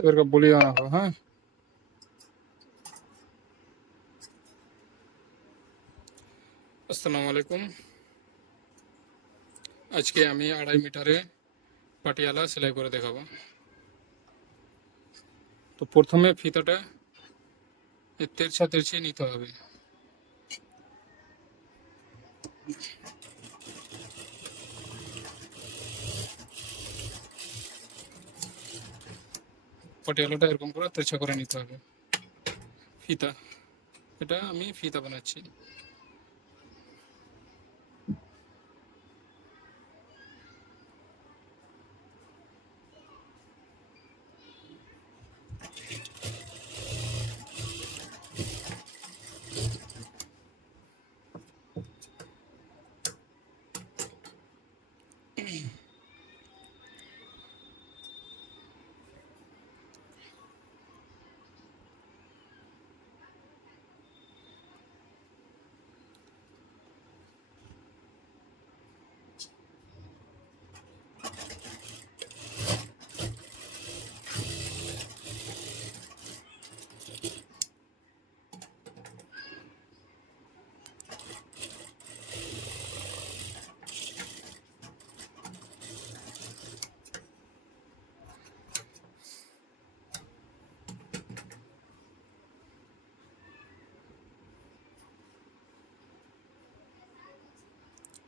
এবারকে বলিও না গো, হ্যাঁ। আসসালামু আলাইকুম। আজকে আমি 2.5 মিটারে পাটিয়ালা সেলাই করে দেখাবো। তো প্রথমে ফিতাটা তেরছা তেরছি নিতে হবে। পাটিয়ালাটা এরকম করে তেরছা করে নিতে হবে। ফিতা, এটা আমি ফিতা বানাচ্ছি।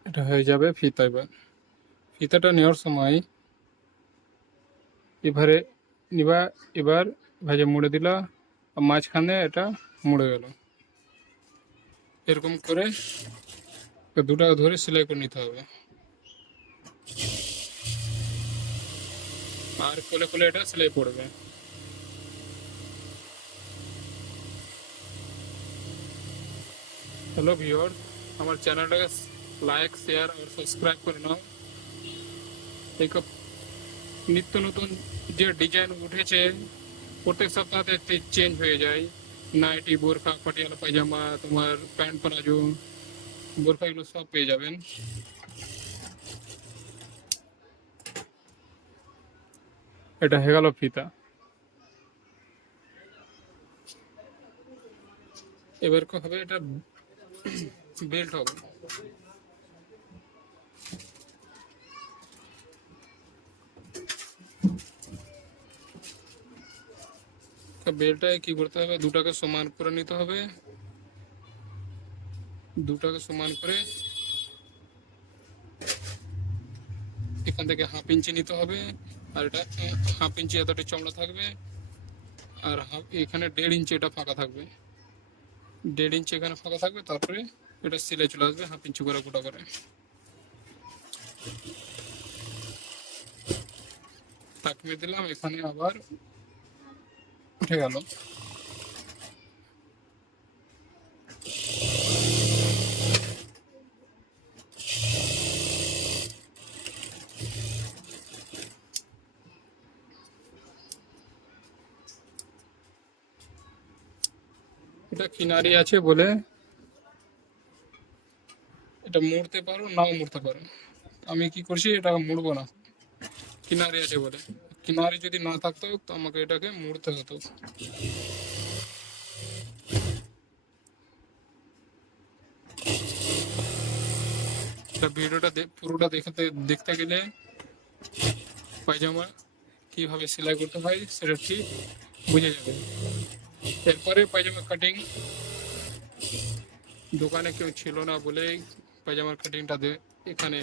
এটা হয়ে যাবে ফিতা। এবার ফিতাটা নেওয়ার সময় এবারে নিবা, এবার ভাজে মুড়ে দিলা, মাঝখানে এটা মুড়ে গেল। এরকম করে দুটা ধরে সেলাই করে নিতে হবে। আর কোলে কোলে এটা সেলাই পড়বে। হ্যালো ভিউয়ার, আমার চ্যানেলটাকে লাইক, শেয়ার আর সাবস্ক্রাইব করে নাও। এই নিত্য নতুন যে ডিজাইন উঠেছে প্রত্যেক সপ্তাহে চেঞ্জ হয়ে যায়। নাইটি, বোরখা, পাটিয়ালা পায়জামা, তোমার প্যান্ট প্লাজো, বোরখা, এগুলো সব পেয়ে যাবেন। এটা হয়ে গেল ফিতা। এবার হবে এটা বেল্ট হবে। বেল্টটায় কি করতে হবে, দুটাকে সমান করে নিতে হবে। দুটাকে সমান করে এখান থেকে 1/2 ইঞ্চি নিতে হবে। আর এটা 1/2 ইঞ্চি এতটা চওড়া থাকবে। আর এখানে 1.5 ইঞ্চি এটা ফাঁকা থাকবে। 1.5 ইঞ্চি এখানে ফাঁকা থাকবে। তারপরে এটা সিলাই চলে আসবে 1/2 ইঞ্চি করে গোটা করে। তাকিয়ে দিলাম, এখানে আবার উঠে গেল। এটা কিনারি আছে বলে এটা মুড়তে পারো, নাও মুড়তে পারো। আমি কি করছি, এটা মুড়বো না, কিনারি আছে বলে। কিনারি যদি না থাকতো তো আমাকে এটাকে মুড়তে হতো। এটা ভিডিওটা পুরোটা দেখতে গেলে পায়জামা কিভাবে সেলাই করতে হয় সেটা ঠিক বুঝে যাবে। এরপরে পায়জামা কাটিং, দোকানে কেউ ছিল না বলে পায়জামার কাটিংটা এখানে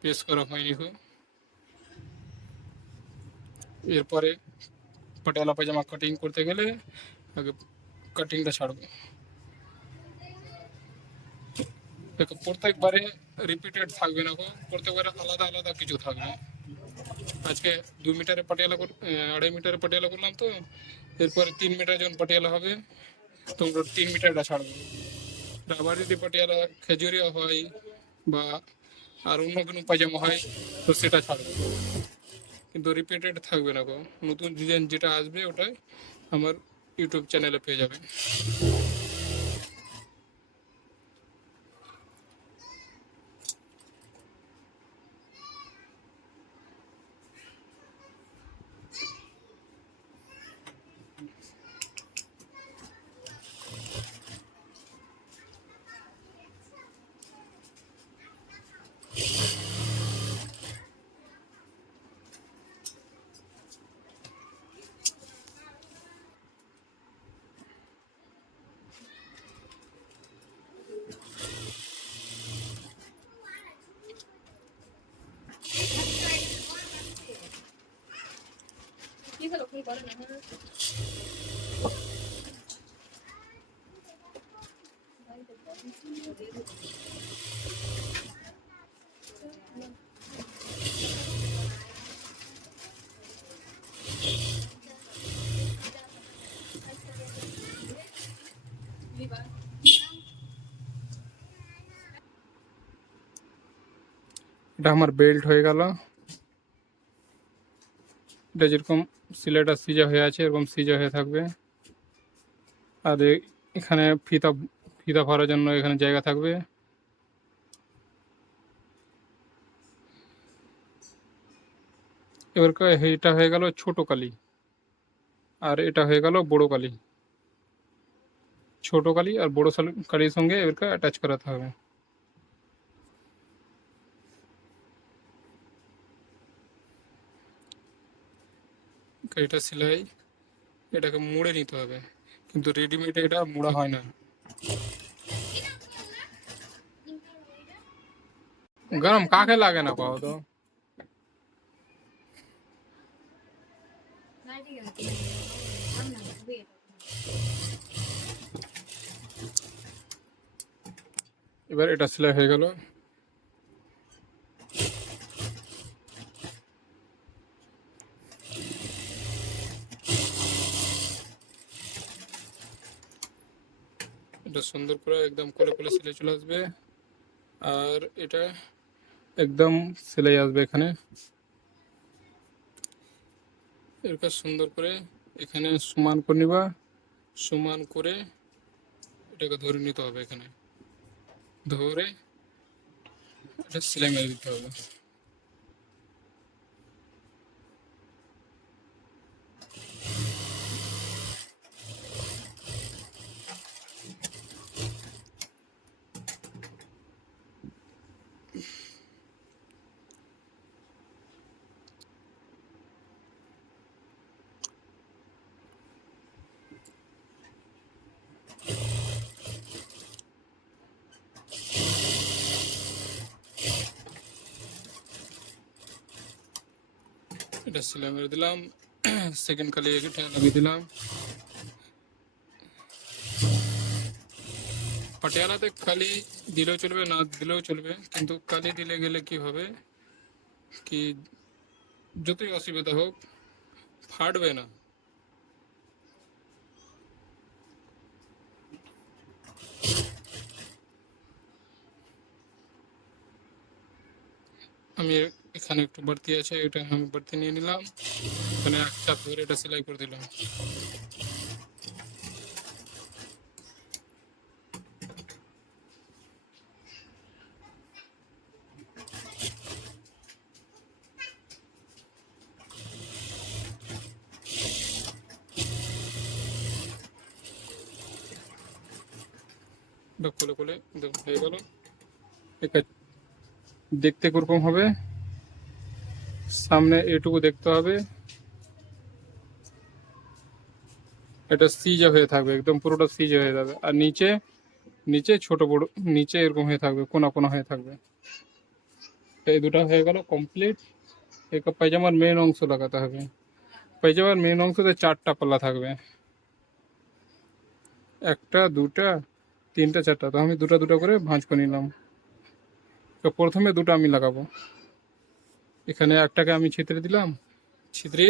পেশ করা হয়নি। এরপরে পাটিয়ালা পায়জামা কাটিং করতে গেলে আগে কাটিংটা ছাড়বো। প্রত্যেকবারে রিপিটেড থাকবে না গো, প্রত্যেকবারে আলাদা আলাদা কিছু থাকবে। আজকে 2 মিটারে পাটিয়ালা 2.5 মিটারে পাটিয়ালা করলাম, তো এরপরে 3 মিটার যখন পাটিয়ালা হবে তোমরা 3 মিটারটা ছাড়বে। আবার যদি পাটিয়ালা খেজুরিয়া হয় বা আর অন্য কোনো পায়জামা হয় তো সেটা ছাড়বে। কিন্তু রিপিটেড থাকবে না গো। নতুন ডিজাইন যেটা আসবে ওটাই আমার ইউটিউব চ্যানেলে পেয়ে যাবে। এটা আমার বেল্ট হয়ে গেল। এটা যেরকম সিলাইটা সিজা হয়ে আছে এরকম সিজা হয়ে থাকবে। আর এখানে ফিতা ফিতা ভরার জন্য এখানে জায়গা থাকবে। এবার এটা হয়ে গেল ছোট কালি, আর এটা হয়ে গেল বড় কালি। ছোট কালি আর বড় কালির সঙ্গে এবারকে অ্যাটাচ করাতে হবে। এটা সেলাই, এটাকে মুড়ে নিতে হবে, কিন্তু রেডিমেড এটা মোড়া হয় না। গরম কাকে লাগে না পাও তো। এবার এটা সেলাই হয়ে গেল। এটা সুন্দর করে একদম কোলে কোলে সেলাই চলে আসবে, আর এটা একদম সেলাই আসবে এখানে। এরকম সুন্দর করে এখানে সমান করে নিবা, সমান করে এটাকে ধরে নিতে হবে। এখানে ধরে এটা সেলাই মেরে দিতে হবে। এটা সেলাই মেরে দিলাম, সেকেন্ড কালি এটা লাগিয়ে দিলাম। পাটিয়ালাতে কালি দিলেও চলবে, না দিলেও চলবে, কিন্তু কালি দিলে গেলে কি হবে কি যতই অসুবিধা হোক ফাটবে না। আমি এখানে একটু বাড়তি আছে, এটা আমি বাড়তি নিয়ে নিলাম, এখানে এক চাপ ধরে এটা সেলাই করে দিলাম। কোলে কোলে হয়ে গেল। এটা দেখতে কিরকম হবে, সামনে এটুকু দেখতে হবে, এটা সিজা হয়ে থাকবে, একদম পুরোটা সিজা হয়ে যাবে। আর নিচে নিচে ছোট বড় নিচে এরকম হয়ে থাকবে, কোনা কোনা হয়ে থাকবে। এই দুটো হয়ে গেল কমপ্লিট। এক পায়জামার মেন অংশ লাগাতে হবে। পায়জামার মেন অংশতে 4টা পাল্লা থাকবে, 1টা 2টা 3টা 4টা, তো আমি দুটো দুটো করে ভাঁজ করে নিলাম। তো প্রথমে দুটো আমি লাগাবো। এখানে একটাকে আমি ছিদ্রে দিলাম, ছিদ্রে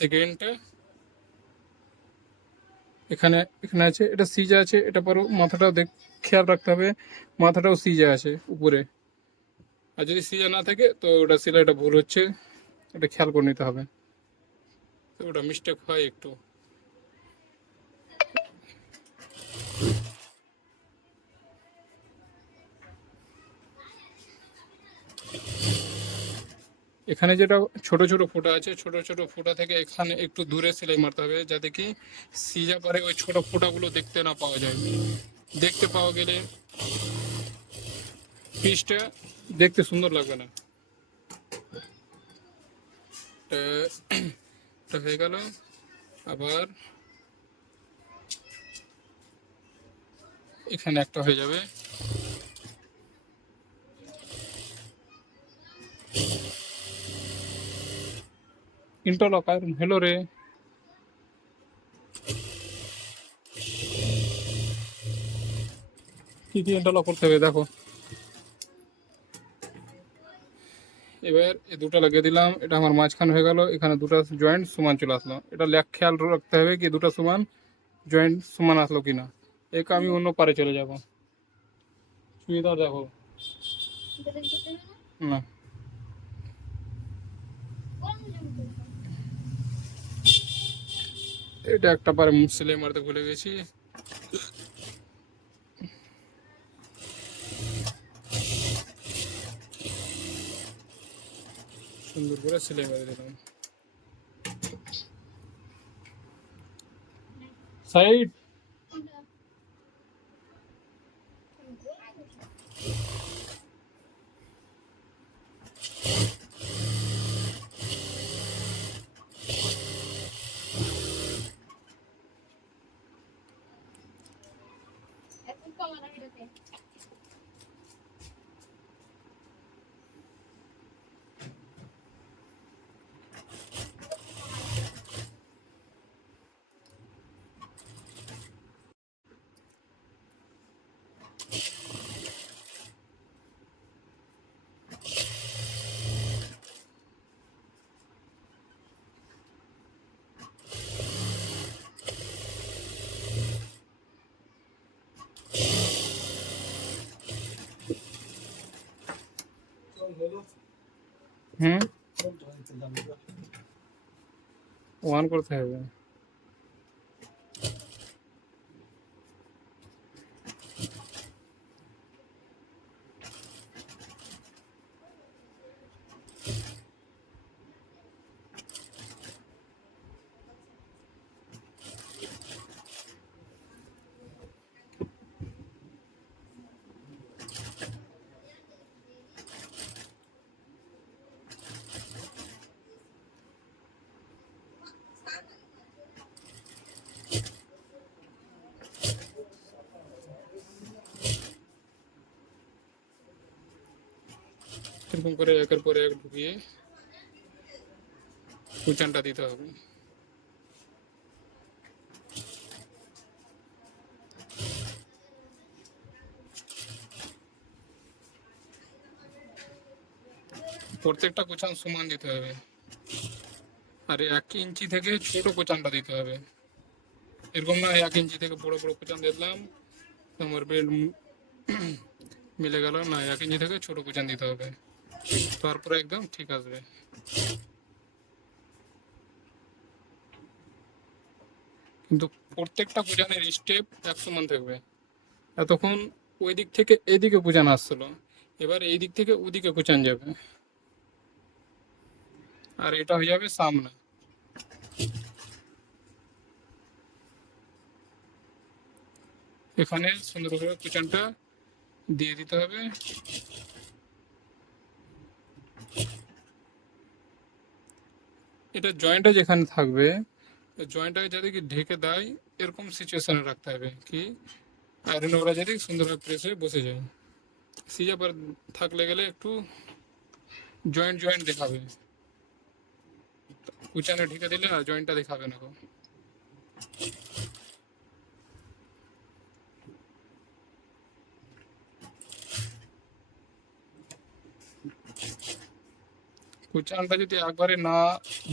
সেকেন্ডটা এখানে এখানে আছে, এটা সিজা আছে, এটা পরে মাথাটাও খেয়াল রাখতে হবে, মাথাটাও সিজা আছে উপরে। আর যদি সিজা না থাকে তো ওটা সেলাইটা ভুল হচ্ছে, এটা খেয়াল করে নিতে হবে, তো ওটা মিস্টেক হয় একটু। এখানে যেটা ছোট ছোট ফোঁটা আছে, ছোট ছোট ফোঁটা থেকে এখানে একটু দূরে সেলাই মারতে হবে, যাতে কি সিজা পরে ওই ছোট ফোঁটাগুলো দেখতে না পাওয়া যায়। দেখতে পাওয়া গেলে পিসটা দেখতে সুন্দর লাগবে না। এটা হয়ে গেল। আবার এখানে একটা হয়ে যাবে। ইন্টারলক আয়রন হলো রে। কি কি ইন্টারলক করতে হবে দেখো। এবার এই দুটো লাগিয়ে দিলাম, এটা আমার মাঝখান হয়ে গেল, এখানে দুটো জয়েন্ট সমান চলে আসলো। এটা খেয়াল রাখতে হবে কি দুটো সমান জয়েন্ট সমান আসলো কিনা। একে আমি অন্য পারে চলে যাব। সুবিধা দেখো না, এটা একটা পারে সেলাই মারতে ভুলে গেছি। সুন্দর করে সেলাই মেরে দিলাম। সাইড হুম ওয়ান করতে হবে। এরকম করে একের পরে এক ঢুকিয়ে কুচানটা দিতে হবে। প্রত্যেকটা কুচান সমান দিতে হবে, আর 1 ইঞ্চি থেকে ছোট কুচানটা দিতে হবে। এরকম না 1 ইঞ্চি থেকে বড় বড় কুচান দিলাম আমার বেল্ট মিলে গেল না, 1 ইঞ্চি থেকে ছোট কুচান দিতে হবে, তারপরে একদম ঠিক আসবে। কিন্তু প্রত্যেকটা কুচানের স্টেপ এক সমান থাকবে। এতক্ষণ ওই দিক থেকে এদিকে কুচান আসছিল, এবার এই দিক থেকে ওদিকে কুচান যাবে, আর এটা হয়ে যাবে সামনে। এখানে সুন্দর করে কুচানটা দিয়ে দিতে হবে। এটা জয়েন্টটা যেখানে থাকবে, জয়েন্টটাকে যদি কি ঢেকে দেয়, এরকম সিচুয়েশনে রাখতে হবে কি আয়রন ওরা যদি সুন্দরভাবে প্রেস হয়ে বসে যায়। সিজা পর থাকলে গেলে একটু জয়েন্ট জয়েন্ট দেখাবে, কুচানে ঢেকে দিলে আর জয়েন্টটা দেখাবে না গো। কুচানটা যদি একবারে না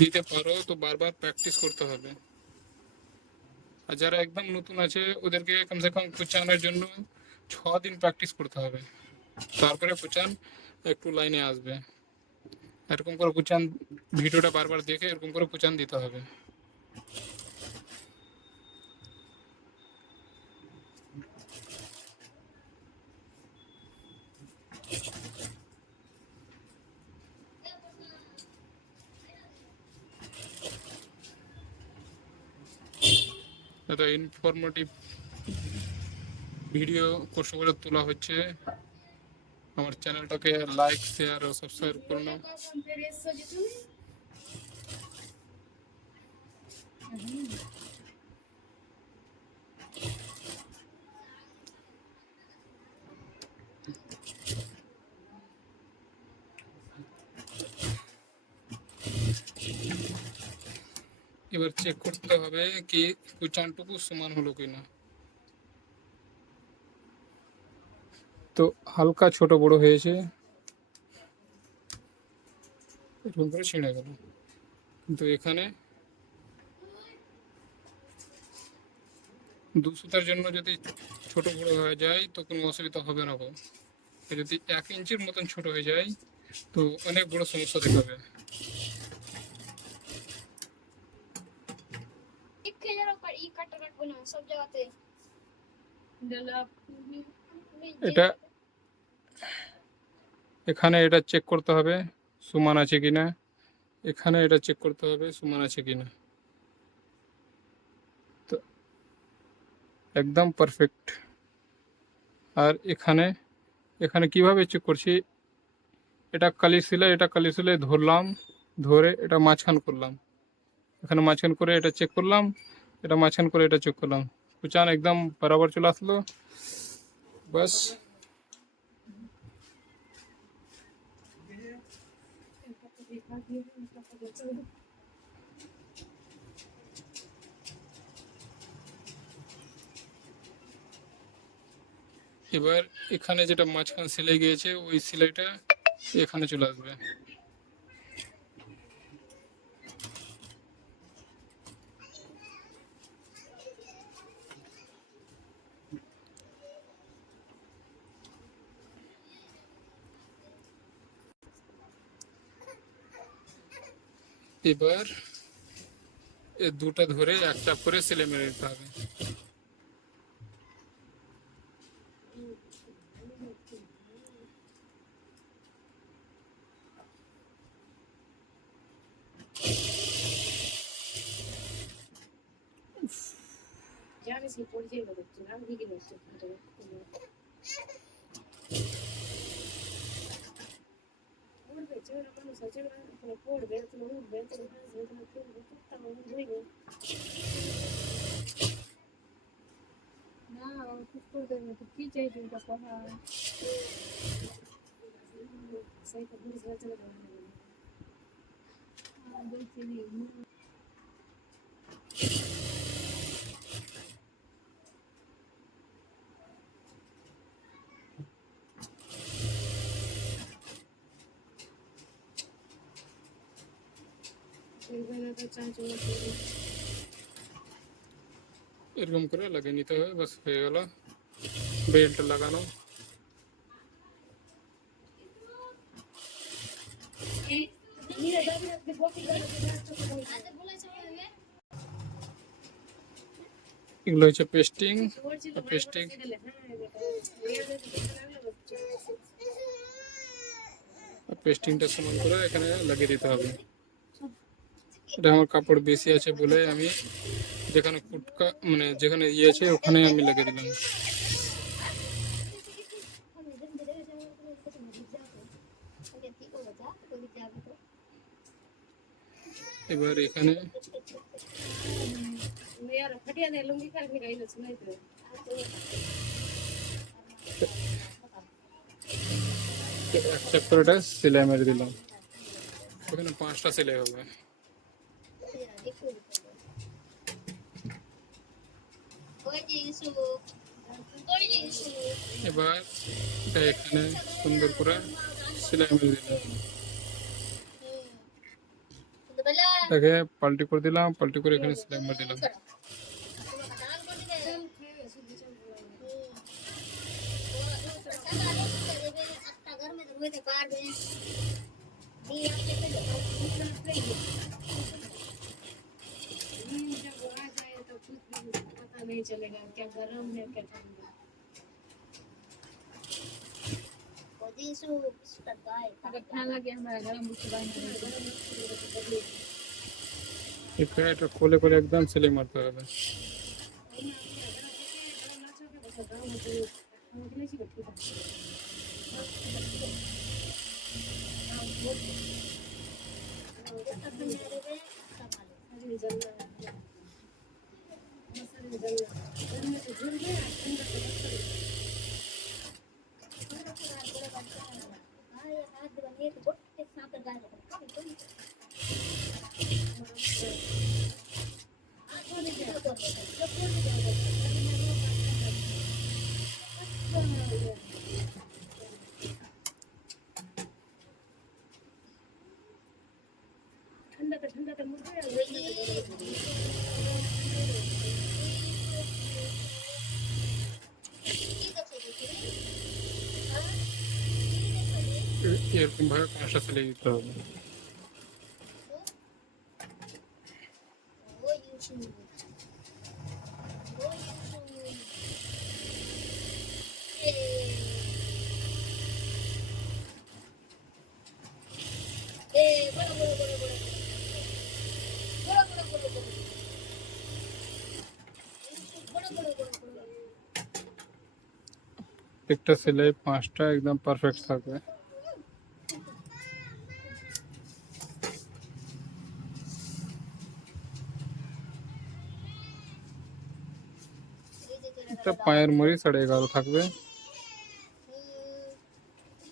দিতে পারো তো বারবার প্র্যাকটিস করতে হবে। আর যারা একদম নতুন আছে ওদেরকে কমসে কম কুচানের জন্য 6 দিন প্র্যাকটিস করতে হবে, তারপরে কুচান একটু লাইনে আসবে। এরকম করে কুচান ভিডিওটা বারবার দেখে এরকম করে কুচান দিতে হবে। এত ইনফরমেটিভ ভিডিও কষ্ট করে তোলা হচ্ছে। আমার চ্যানেলটাকে লাইক শেয়ার ও সাবস্ক্রাইব করে নাও। এবার চেক করতে হবে কি কুচানটুকু সমান হলো কিনা। তো হালকা ছোট বড় হয়েছে, এরকম করে ছিঁড়ে গেল। কিন্তু এখানে 2 সুতার জন্য যদি ছোট বড় হয়ে যায় তো কোনো অসুবিধা হবে না গো। যদি 1 ইঞ্চির মতন ছোট হয়ে যায় তো অনেক বড় সমস্যা দেখাবে। এটা এখানে এটা চেক করতে হবে সমান আছে কিনা, এখানে এটা চেক করতে হবে সমান আছে কিনা। তো একদম পারফেক্ট। আর এখানে এখানে কিভাবে চেক করছি, এটা কালি সেলাই ধরলাম, ধরে এটা মাঝখান করলাম, এখানে মাঝখান করে এটা চেক করলাম, এটা মাঝখান করে এটা চেক করলাম, কুচান একদম বরাবর চলে আসলো। বাস এবার এখানে যেটা মাঝখান সেলাই গিয়েছে ওই সেলাইটা এখানে চলে আসবে। এবার এই দুটা ধরে এক চাপ করে সেলাই মেরে দিতে হবে। এরকম করে লাগিয়ে নিতে হবে, বাস হয়ে গেল বেল্ট লাগানো। এগুলো হচ্ছে পেস্টিং। পেস্টিং পেস্টিংটা সমান করে এখানে লাগিয়ে দিতে হবে। এটা আমার কাপড় বেশি আছে বলে আমি যেখানে ফুটকা মানে যেখানে ইয়ে আছে ওখানে আমি লাগিয়ে দিলাম। এবার এখানে এক চাপ করে এটা সেলাই মেরে দিলাম, এখানে 5টা সেলাই হবে। এবার এটা এখানে সুন্দর করে সেলাই মেরে দিলাম, এটাকে পাল্টি করে দিলাম, পাল্টি করে এখানে সেলাই মেরে দিলাম। नहीं चलेगा क्या गरम है क्या ठंडा अगर फैन लगे हमारा गरम এটা কোলে করে একদম সেলাই মারতে হবে। এরকম ভাবে 5টা সেলাই দিতে হবে। প্রত্যেকটা সেলাই 5টা একদম পারফেক্ট থাকবে। একটা পায়ের মুড়ি 11.5 থাকবে,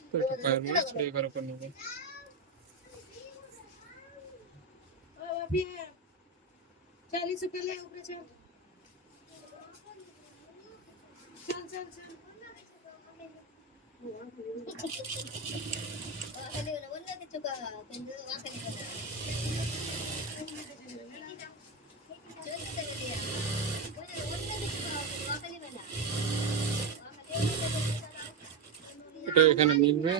তো এটা পায়ের মুড়ি 11.5 করে নেবে। এটা এখানে মিলবে।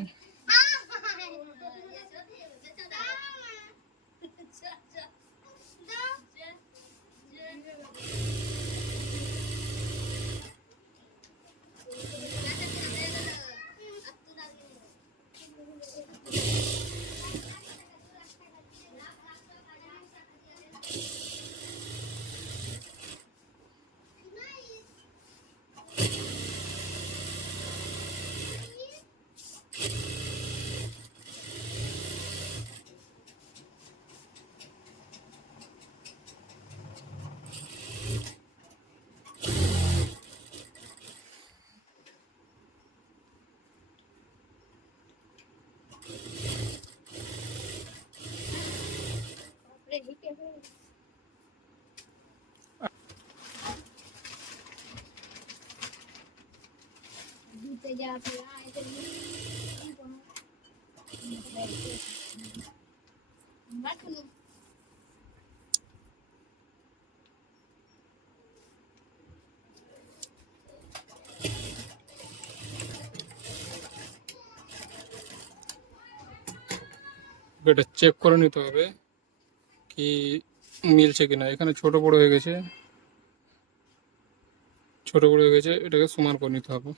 এটা চেক করে নিতে হবে কি মিলছে কিনা। এখানে ছোট বড় হয়ে গেছে, এটাকে সমান করে নিতে হবে।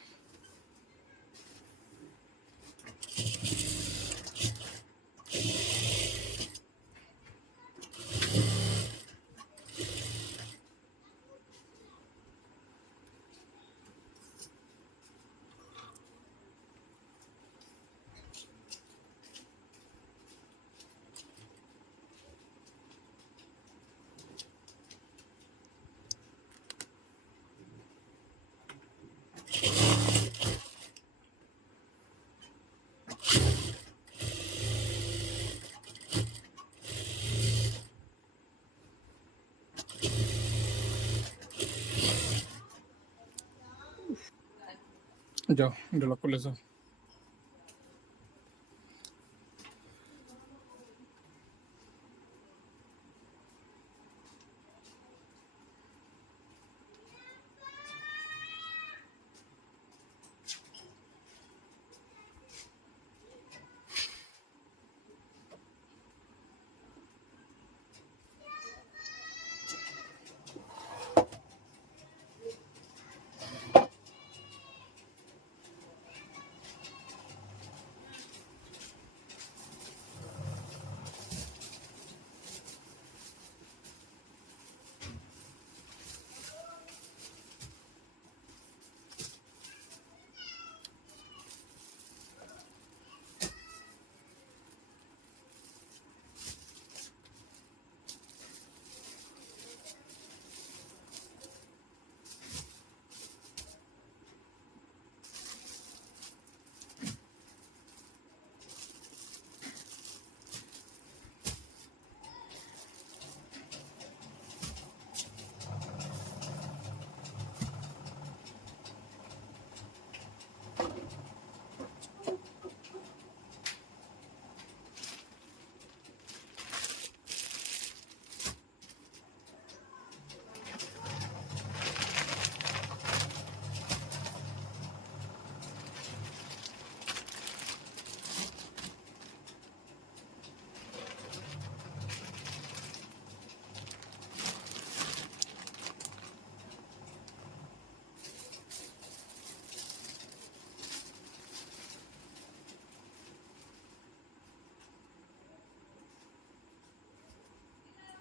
যাও, এটা লক করলে যাও।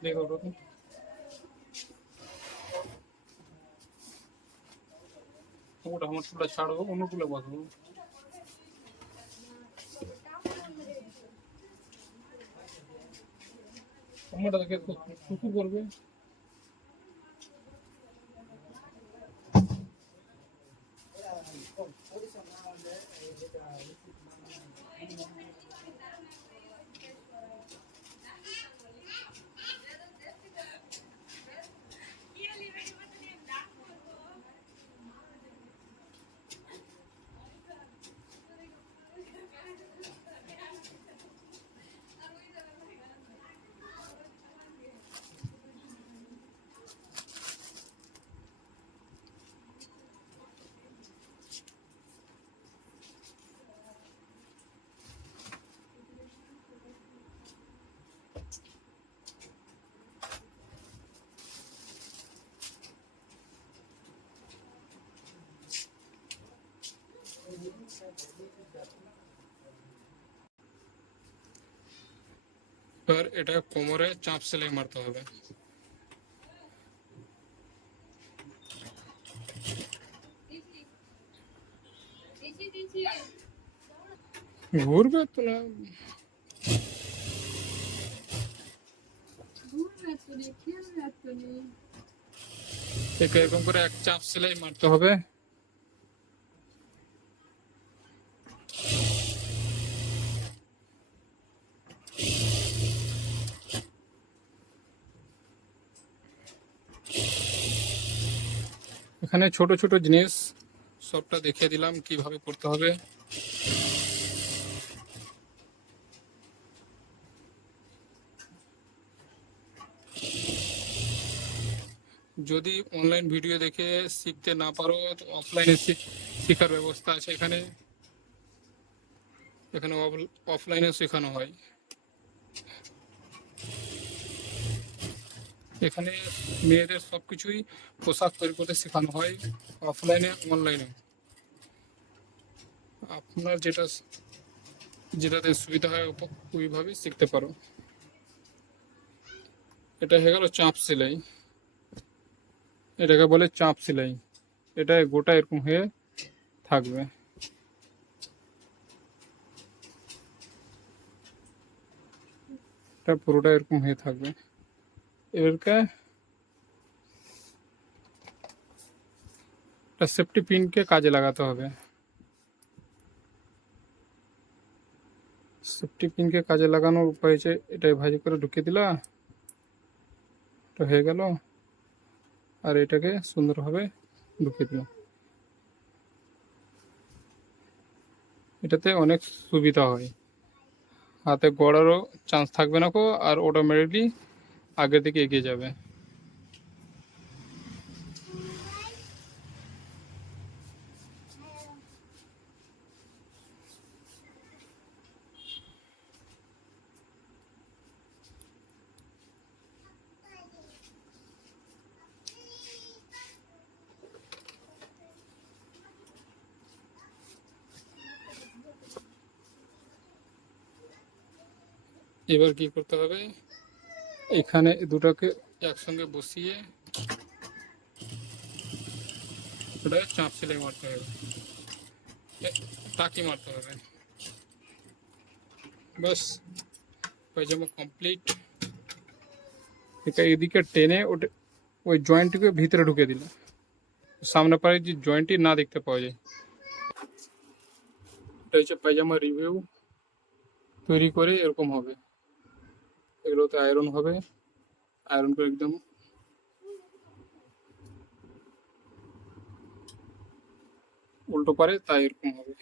দেখো ওটা আমার চুলা ছাড়ো, অন্য চুলা বসবো। টমেটো দেখে শুকু করবে। এবার এটা কোমরে চাপ সেলাই মারতে হবে। ঘুরবে তো না, এরকম করে এক চাপ সেলাই মারতে হবে। এখানে ছোট ছোট জিনিস সবটা দেখিয়ে দিলাম কিভাবে করতে হবে। যদি অনলাইন ভিডিও দেখে শিখতে না পারো তো অফলাইনে শেখার ব্যবস্থা আছে। এখানে এখানে অফলাইনে শেখানো হয়। এখানে মেয়েদের সবকিছুই পোশাক তৈরি করতে শেখানো হয়, অফলাইনে অনলাইনে। আপনার যেটাতে সুবিধা হয় ওইভাবে শিখতে পারো। এটা হয়ে গেল চাপ সেলাই, এটাকে বলে চাপ সেলাই। এটা গোটা এরকম হয়ে থাকবে। এটা পুরোটা এরকম হয়ে থাকবে। এবারকে একটা সেফটি পিনকে কাজে লাগাতে হবে। সেফটি পিনকে কাজে লাগানোর উপায় হচ্ছে এটাই ভাঁজ করে ঢুকিয়ে দিলা, এটা হয়ে গেল। আর এটাকে সুন্দরভাবে ঢুকিয়ে দিলাম। এটাতে অনেক সুবিধা হয়, হাতে গড়ারও চান্স থাকবে না কো, আর অটোমেটিকলি আগের দিকে এগিয়ে যাবে। এবার কি করতে হবে, এখানে দুটোকে একসঙ্গে বসিয়ে ওটা চাপ সেলাই মারতে হবে, টাকি মারতে হবে। বাস, পায়জামা কমপ্লিট। এটা এদিকে টেনে ওটা ওই জয়েন্টটিকে ভিতরে ঢুকে দিলে সামনে পারে যে জয়েন্টটি না দেখতে পাওয়া যায়। এটা হচ্ছে পায়জামা রিভিউ। তৈরি করে এরকম হবে। এগুলোতে আয়রন হবে, আয়রন করে একদম উল্টো পারে, তাই এরকম হবে।